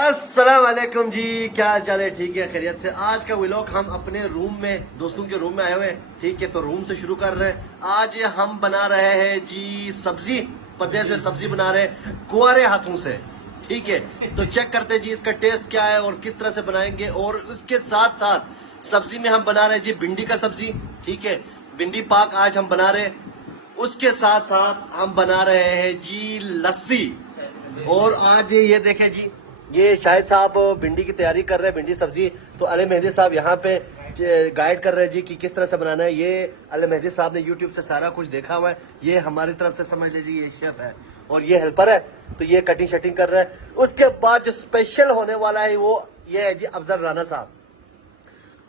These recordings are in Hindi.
अस्सलाम वालेकुम जी, क्या हाल चाल है? ठीक है, खैरियत से। आज का व्लॉग हम अपने रूम में, दोस्तों के रूम में आए हुए हैं। ठीक है, तो रूम से शुरू कर रहे हैं। आज हम बना रहे हैं जी सब्जी, परदेश में सब्जी बना रहे हैं कुंवारे हाथों से। ठीक है, तो चेक करते हैं जी इसका टेस्ट क्या है और किस तरह से बनाएंगे। और उसके साथ साथ सब्जी में हम बना रहे हैं जी भिंडी का सब्जी। ठीक है, भिंडी पाक आज हम बना रहे हैं। उसके साथ साथ हम बना रहे हैं जी लस्सी। और आज ये देखें जी, ये शाहिद साहब भिंडी की तैयारी कर रहे हैं, भिंडी सब्जी। तो अली मेहदी साहब यहाँ पे गाइड कर रहे हैं जी कि किस तरह से बनाना है। ये अली मेहदी साहब ने यूट्यूब से सारा कुछ देखा हुआ है। ये हमारी तरफ से समझ लीजिए ये शेफ है और ये हेल्पर है। तो ये कटिंग शटिंग कर रहा है। उसके बाद जो स्पेशल होने वाला है वो ये है जी अफजल राना साहब।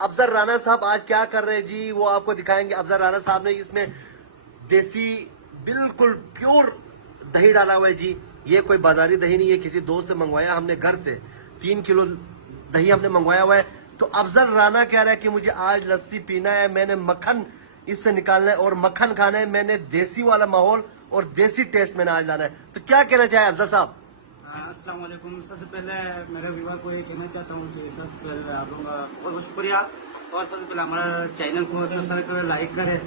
अफजल राना साहब आज क्या कर रहे हैं जी, वो आपको दिखाएंगे। अफजल राना साहब ने इसमें देसी बिल्कुल प्योर दही डाला हुआ है जी। ये कोई बाजारी दही नहीं है, किसी दोस्त से मंगवाया हमने घर से। 3 किलो दही हमने मंगवाया हुआ है। तो अफजल राना कह रहा है कि मुझे आज लस्सी पीना है, मैंने मक्खन इससे निकालना है और मक्खन खाना है, मैंने देसी वाला माहौल और देसी टेस्ट मैंने आज लाना है। तो क्या कहना चाहे अफजल साहब? अस्सलाम वालेकुम। सबसे पहले मेरे विवाह को ये कहना चाहता हूँ कि सबसे पहले आप लोगों का बहुत बहुत शुक्रिया। और सबसे पहले हमारा चैनल को सब्सक्राइब करें, लाइक करें।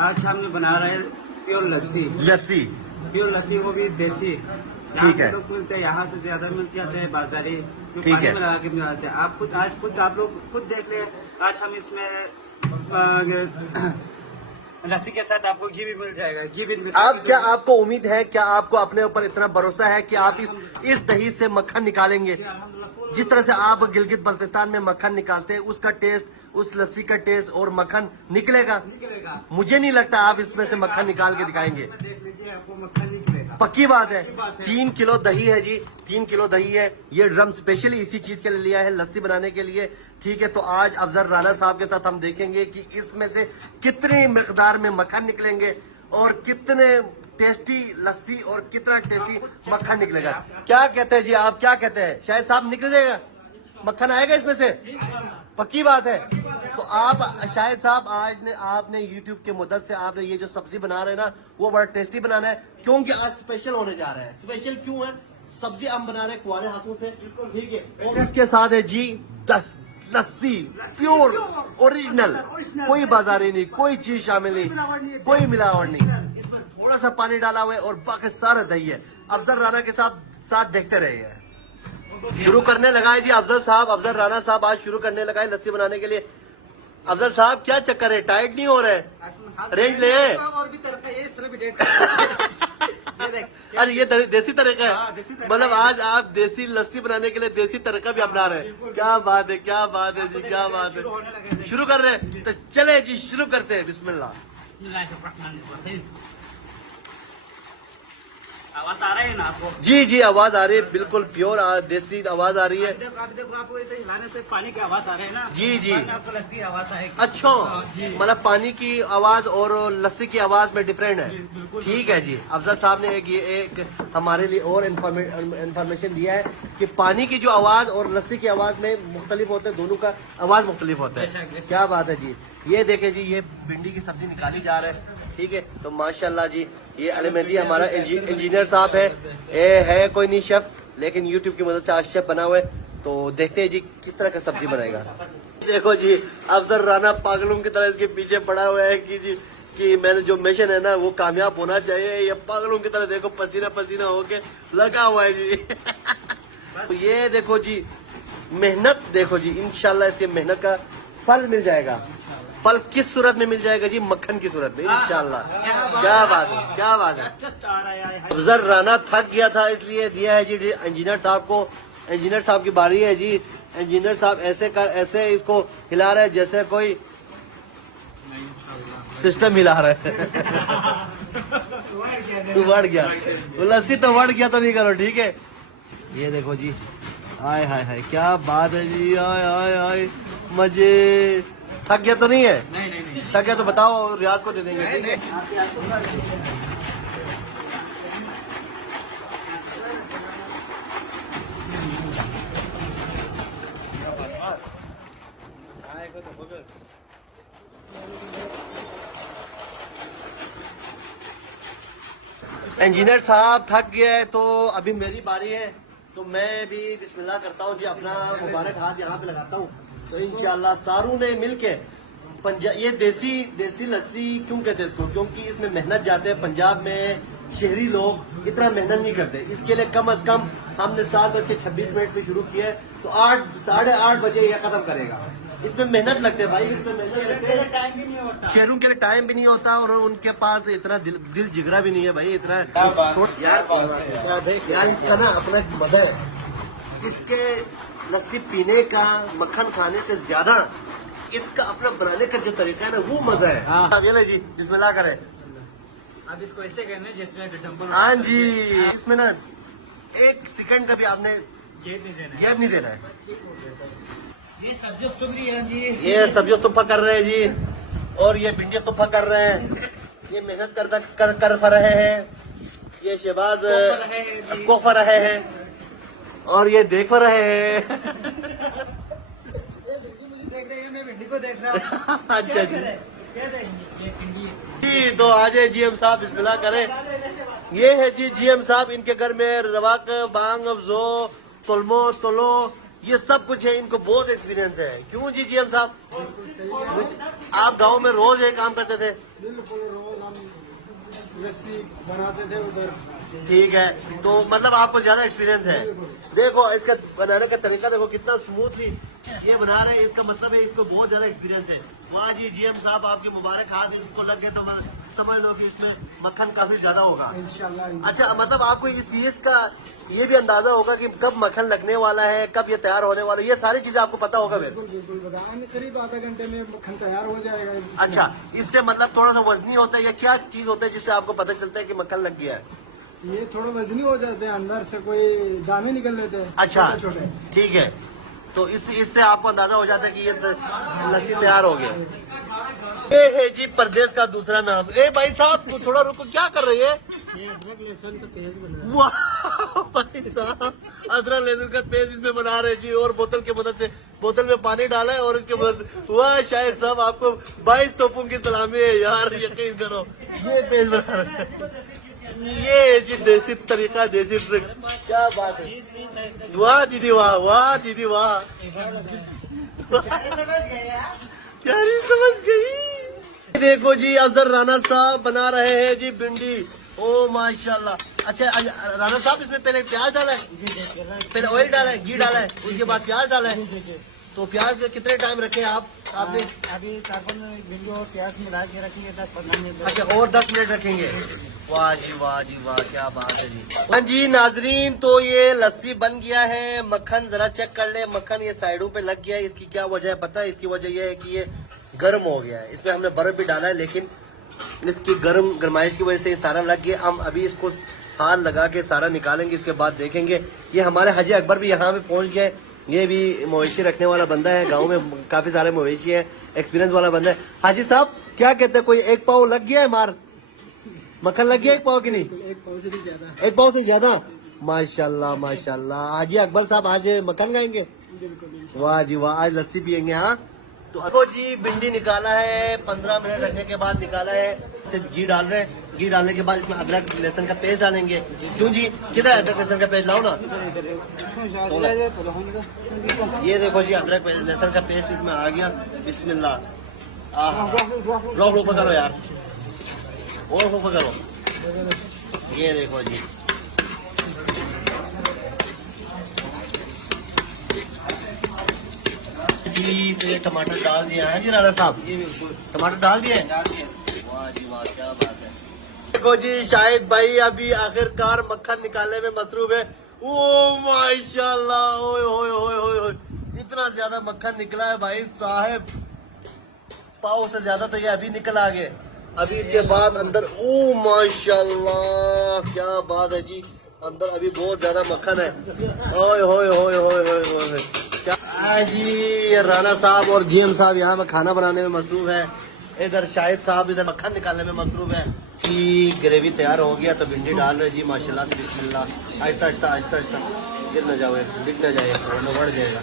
आज हमने बना रहे हैं प्योर लस्सी। लस्सी, प्योर लस्सी, वो भी देसी। ठीक है। तो मिलते हैं, यहाँ से ज्यादा मिल जाते हैं बाजारी, जो ठीक पानी है। में लगा के मिलाते हैं। आप खुद आप लोग खुद देख ले। आज हम इसमें लस्सी के साथ आपको घी भी मिल जाएगा। घी भी आप क्या, आपको उम्मीद है, क्या आपको अपने ऊपर इतना भरोसा है कि आप इस दही से मक्खन निकालेंगे? जिस तरह से आप गिलगित बल्तिस्तान में मक्खन निकालते हैं, उसका टेस्ट, उस लस्सी का टेस्ट और मक्खन निकलेगा? मुझे नहीं लगता आप इसमें से मक्खन निकाल के दिखाएंगे। देख लीजिए, आपको मक्खन निकलेगा। पक्की बात है। 3 किलो दही है जी, 3 किलो दही है। ये ड्रम स्पेशली इसी चीज के लिए लिया है, लस्सी बनाने के लिए। ठीक है, तो आज अफजल राना साहब के साथ हम देखेंगे कि इसमें से कितनी मिकदार में मक्खन निकलेंगे और कितने टेस्टी लस्सी और कितना टेस्टी मक्खन निकलेगा। क्या कहते हैं जी आप, क्या कहते हैं? शायद साहब निकलेगा, मक्खन आएगा इसमें से? पक्की बात है। तो आप शायद साहब आज ने आपने YouTube की मदद से आपने ये जो सब्जी बना रहे हैं ना, वो बड़ा टेस्टी बनाना है, क्योंकि आज स्पेशल होने जा रहा है। स्पेशल क्यों है? सब्जी हम बना रहे हैं कुंवारे हाथों से। ठीक है, और इसके साथ है जी 10 लस्सी प्योर ओरिजिनल, कोई बाजारी नहीं, कोई चीज शामिल नहीं, कोई मिलावट नहीं। इसमें थोड़ा सा पानी डाला हुआ है और बाकी सारा दही है। अफजल राना के साथ देखते रहिए। शुरू करने लगा है जी अफजल साहब, अफजल राना साहब आज शुरू करने लगा है लस्सी बनाने के लिए। अफजल साहब क्या चक्कर है, टाइट नहीं हो रहा है? रेंज ले और भी तरीका है, इस तरह भी डेट अरे ये देसी तरीका है, मतलब आज आप देसी लस्सी बनाने के लिए देसी तरीका भी अपना रहे हैं। क्या बात है, क्या बात है जी, क्या बात है। शुरू कर रहे हैं, तो चले जी शुरू करते हैं। बिस्मिल्लाह। आवाज आ रहा है ना आपको? जी जी, आवाज आ रही है, बिल्कुल प्योर देसी आवाज आ रही है। देखो आपको इधर हिलाने से पानी की आवाज आ रही है ना? जी जी। आपको लस्सी की आवाज आएगी। अच्छा, मतलब पानी की आवाज और लस्सी की आवाज में डिफरेंट है। ठीक है जी। अफजल साहब ने एक हमारे लिए और इंफॉर्मेशन दिया है कि पानी की जो आवाज और लस्सी की आवाज में मुख्तलिफ होते हैं, दोनों का आवाज मुख्तलिफ होता है। क्या बात है जी। ये देखे जी, ये भिंडी की सब्जी निकाली जा रहा है। ठीक है, तो माशाल्लाह जी, ये अली मेहदी हमारा इंजीनियर साहब है। ये है कोई नहीं शेफ, लेकिन यूट्यूब की मदद से आज शेफ बना हुआ है। तो देखते हैं जी किस तरह का सब्जी बनाएगा। देखो जी, अफजल राना पागलों की तरह इसके पीछे पड़ा हुआ है कि जी कि मैंने जो मिशन है ना वो कामयाब होना चाहिए। ये पागलों की तरह देखो पसीना पसीना होके लगा हुआ है जी। तो ये देखो जी, मेहनत देखो जी, इंशाल्लाह इसके मेहनत का फल मिल जाएगा। फल किस सूरत में मिल जाएगा जी? मक्खन की सूरत में इंशाल्लाह। क्या बात है, क्या बात है। अफजल राना थक गया था, इसलिए दिया है जी इंजीनियर साहब को। इंजीनियर साहब की बारी है जी। इंजीनियर साहब ऐसे इसको हिला रहे हैं जैसे कोई सिस्टम हिला रहा है। बढ़ गया लस्सी तो बढ़ गया, तो नहीं करो। ठीक है, ये देखो जी, हाय हाय हाय, क्या बात है जी। हाय हाय हाय, मजे। थक गया तो नहीं है? नहीं। थक गया तो बताओ, रियाज को दे देंगे। ठीक है, इंजीनियर साहब थक गए, तो अभी मेरी बारी है। तो मैं भी बिस्मिल्लाह करता हूँ जी, अपना मुबारक हाथ यहाँ पे लगाता हूँ। तो इंशाल्लाह सारू ने मिलके ये देसी लस्सी क्यों कहते हैं इसको, क्योंकि इसमें मेहनत जाते हैं। पंजाब में शहरी लोग इतना मेहनत नहीं करते, इसके लिए कम से कम हमने 7:26 पे शुरू किया है, तो 8 साढ़े 8 बजे यह खत्म करेगा। इसमें मेहनत लगते है भाई, इसमें मेहनत लगते है। टाइम भी नहीं होता, शहरों के लिए टाइम भी नहीं होता और उनके पास इतना दिल जिगरा भी नहीं है भाई, इतना यार इसका ना अपना मजा है। इसके लस्सी पीने का, मक्खन खाने से ज्यादा इसका अपना बनाने का जो तरीका है ना, वो मजा है। अब ये ले जी, बिस्मिल्लाह करें। अब इसको ऐसे करना है जैसे डंबल। हाँ जी, इसमें ना 1 सेकंड का भी आपने गेप नहीं देना है। गैप नहीं देना है। ये सब्जी तो भी है जी, ये सब्जी तुप्पा कर रहे हैं जी, और ये भिंडी तुप्पा कर रहे हैं। ये मेहनत कर रहे हैं। ये शहबाज कोख रहे हैं और ये देख रहे हैं। देख रही है, मैं भिंडी को देख रहा हूँ। अच्छा जी, क्या देंगे ये भिंडी जी तो आज है जीएम साहब, बिस्मिल्लाह करें। ये है जी जीएम साहब, इनके घर में रवाक, बांग, अफजो, तोलमो, तोलो ये सब कुछ है। इनको बहुत एक्सपीरियंस है। क्यों जी जीएम साहब? आप गांव में रोज ये काम करते थे? बिल्कुल, रोज हम लस्सी बनाते थे उधर। ठीक है, तो मतलब आपको ज्यादा एक्सपीरियंस है। देखो इसका बनाने का तरीका देखो कितना स्मूथली ये बना रहे हैं, इसका मतलब है इसको बहुत ज्यादा एक्सपीरियंस है। वाह जी जीएम साहब, आपके मुबारक हाथ है। इसको लग गए तो समझ लो कि इसमें मक्खन काफी ज्यादा होगा इंशाल्लाह। अच्छा, मतलब आपको इस चीज का ये भी अंदाजा होगा कि कब मक्खन लगने वाला है, कब ये तैयार होने वाला है, ये सारी चीजें आपको पता होगा फिर? बिल्कुल, करीब आधा घंटे में मक्खन तैयार हो जाएगा। अच्छा, इससे मतलब थोड़ा सा वजनी होता है या क्या चीज होता है जिससे आपको पता चलता है कि मक्खन लग गया है? ये थोड़ा वजनी हो जाते हैं, अंदर से कोई दाने निकल लेते हैं। अच्छा, छोटे। ठीक है, तो इससे आपको अंदाजा हो जाता है कि ये लस्सी तैयार हो गया। ये है जी परदेश का दूसरा नाम। ए भाई साहब थोड़ा रुको, क्या कर रही है? ये अदरक लहसुन का पेस्ट बना। वाह भाई साहब, अदरक लहसुन का पेस्ट इसमें बना रहे जी, और बोतल की मदद से, बोतल में पानी डाला है और इसके मदद से। वाह शायद साहब, आपको 22 तोपों की सलामी है यार, यकीन करो। ये पेस्ट बना रहे हैं, ये जी देसी तरीका, देसी ट्रिक, क्या बात है। वाह दीदी वाह, वाह दीदी वाह, क्या नहीं समझ गई। देखो जी अफजल राणा साहब बना रहे हैं जी भिंडी। ओ माशाल्लाह। अच्छा राणा साहब, इसमें पहले प्याज डाला है, पहले ऑयल डाला है, घी डाला है, उसके बाद प्याज डाला है। तो प्याज कितने टाइम रखे आपने? अभी 4-5 भिंडी और प्याज मिला के रखेंगे 10-15 मिनट। अच्छा, और 10 मिनट रखेंगे। वाह जी वाह जी वाह, क्या बात है जी। हाँ जी नाजरीन, तो ये लस्सी बन गया है। मक्खन जरा चेक कर ले, मक्खन ये साइडों पे लग गया है। इसकी क्या वजह है पता है? इसकी वजह यह है कि ये गर्म हो गया है। इसमें हमने बर्फ भी डाला है, लेकिन इसकी गरमाइश की वजह से ये सारा लग गया। हम अभी इसको हाथ लगा के सारा निकालेंगे, इसके बाद देखेंगे। ये हमारे हाजी अकबर भी यहाँ पे पहुंच गए। ये भी मवेशी रखने वाला बंदा है, गाँव में काफी सारे मवेशी है, एक्सपीरियंस वाला बंदा है। हाजी साहब क्या कहते हैं, कोई 1 पाव लग गया है मार? मक्खन लग गया 1 पाव की नहीं? 1 पाव से भी ज्यादा। 1 पाव से ज्यादा? माशाल्लाह माशाल्लाह। हाजी अकबर साहब आज मक्खन खाएंगे? वाह जी वाह, आज लस्सी पियेंगे। हाँ, तो देखो जी भिंडी निकाला है, 15 मिनट रखने के बाद निकाला है। इसे घी डाल रहे हैं, घी डालने के बाद इसमें अदरक लहसुन का पेस्ट डालेंगे। क्यों जी, किधर है अदरक लहसुन का पेस्ट? लाओ ना। ये देखो जी अदरक लहसुन का पेस्ट इसमें आ गया। बिस्मिल्लाह। रोक लो, पकड़ो यार, और को पकड़ो। ये देखो जी, जी तो ये टमाटर डाल दिया है जी राणा साहब, टमाटर डाल दिए। वाह जी वाह, क्या बात है। देखो जी शाहिद भाई अभी आखिरकार मक्खन निकालने में मसरूफ है। ओ माशाल्लाह, ओए होए होए होए होए, इतना ज्यादा मक्खन निकला है भाई साहब, पाव से ज्यादा तो ये अभी निकल आ गए। अभी इसके बाद अंदर, ओ माशाल्लाह क्या बात है जी, अंदर अभी बहुत ज्यादा मक्खन है। ओए होए होए होए होए होए, क्या जी। राणा साहब और जीएम साहब यहाँ पे खाना बनाने में मसरूफ है। इधर शाहिद साहब इधर मक्खन निकालने में मसरूफ है। जी ग्रेवी तैयार हो गया तो भिंडी डाल रहे जी माशाल्लाह से। बिस्मिल्लाह, आहिस्ता आहिस्ता आहिस्ता आहिस्ता, गिर न जाए, दिख न जाए, वरना बढ़ जाएगा।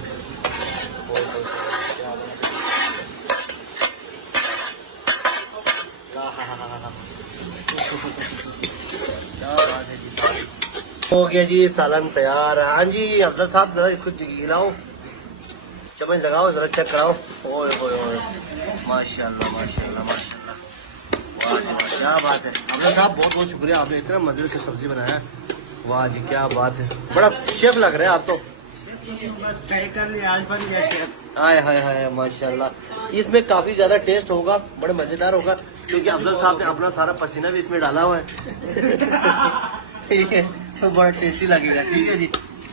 क्या बात है जी। हो गया जी सालन तैयार। हाँ जी अफजल साहब जरा इसको हिलाओ, चम्मच लगाओ, जरा चेक कराओ। ओए ओए ओए माशाल्लाह माशाल्लाह माशाल्लाह, वाह जी वाह, क्या बात है अफजल साहब, बहुत बहुत शुक्रिया, आपने इतना मजे से सब्जी बनाया। वाह जी क्या बात है, बड़ा शेफ लग रहे हैं आप तो। बस ट्राई कर लिया, आज बन गया शेफ। हाय हाय हाय माशाल्लाह, इसमें काफी ज्यादा टेस्ट होगा, बड़े मजेदार होगा, क्योंकि अफजल साहब ने अपना सारा पसीना भी इसमें डाला हुआ है। ठीक है, तो बड़ा टेस्टी लगेगा। ठीक है जी,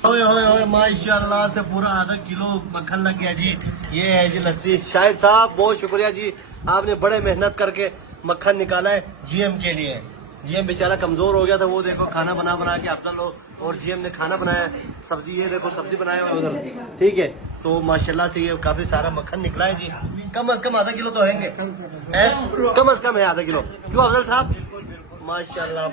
ओए ओए ओए माशाल्लाह से पूरा आधा किलो मक्खन लग गया जी। ये है जी लस्सी। शाहिद साहब बहुत शुक्रिया जी, आपने बड़े मेहनत करके मक्खन निकाला है जीएम के लिए। जीएम बेचारा कमजोर हो गया था, वो देखो खाना बना बना के अफजल और जीएम ने खाना बनाया, सब्जी, ये देखो सब्जी बनाया हुआ उधर। ठीक है, तो माशाल्लाह से ये काफी सारा मक्खन निकला है जी। कम से कम आधा किलो तो होंगे, कम से कम है आधा किलो, क्यों अफजल साहब? माशाल्लाह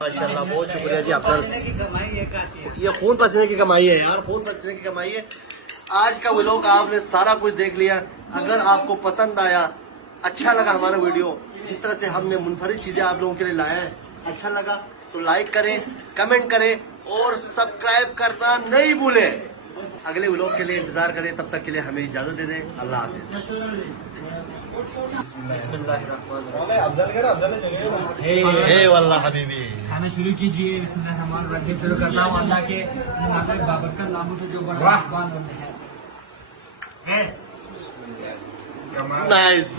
माशाल्लाह, बहुत शुक्रिया जी आपका। ये खून पसीने की कमाई है यार, खून पसीने की कमाई है। आज का व्लॉग आपने सारा कुछ देख लिया। अगर आपको पसंद आया, अच्छा लगा हमारा वीडियो, जिस तरह से हमने मुनफरिद चीजें आप लोगों के लिए लाया है, अच्छा लगा तो लाइक करें, कमेंट करें और सब्सक्राइब करना नहीं भूलें। अगले व्लॉग के लिए इंतजार करें, तब तक के लिए हमें इजाजत दे दें। अल्लाह हाफिज। वल्लाह हबीबी, खाना शुरू कीजिए। बिस्मिल्लाहिर्रहमानिर्रहीम शुरू करता हूँ अल्लाह के बाबरकत नामों से जो बड़ा है। नाइस।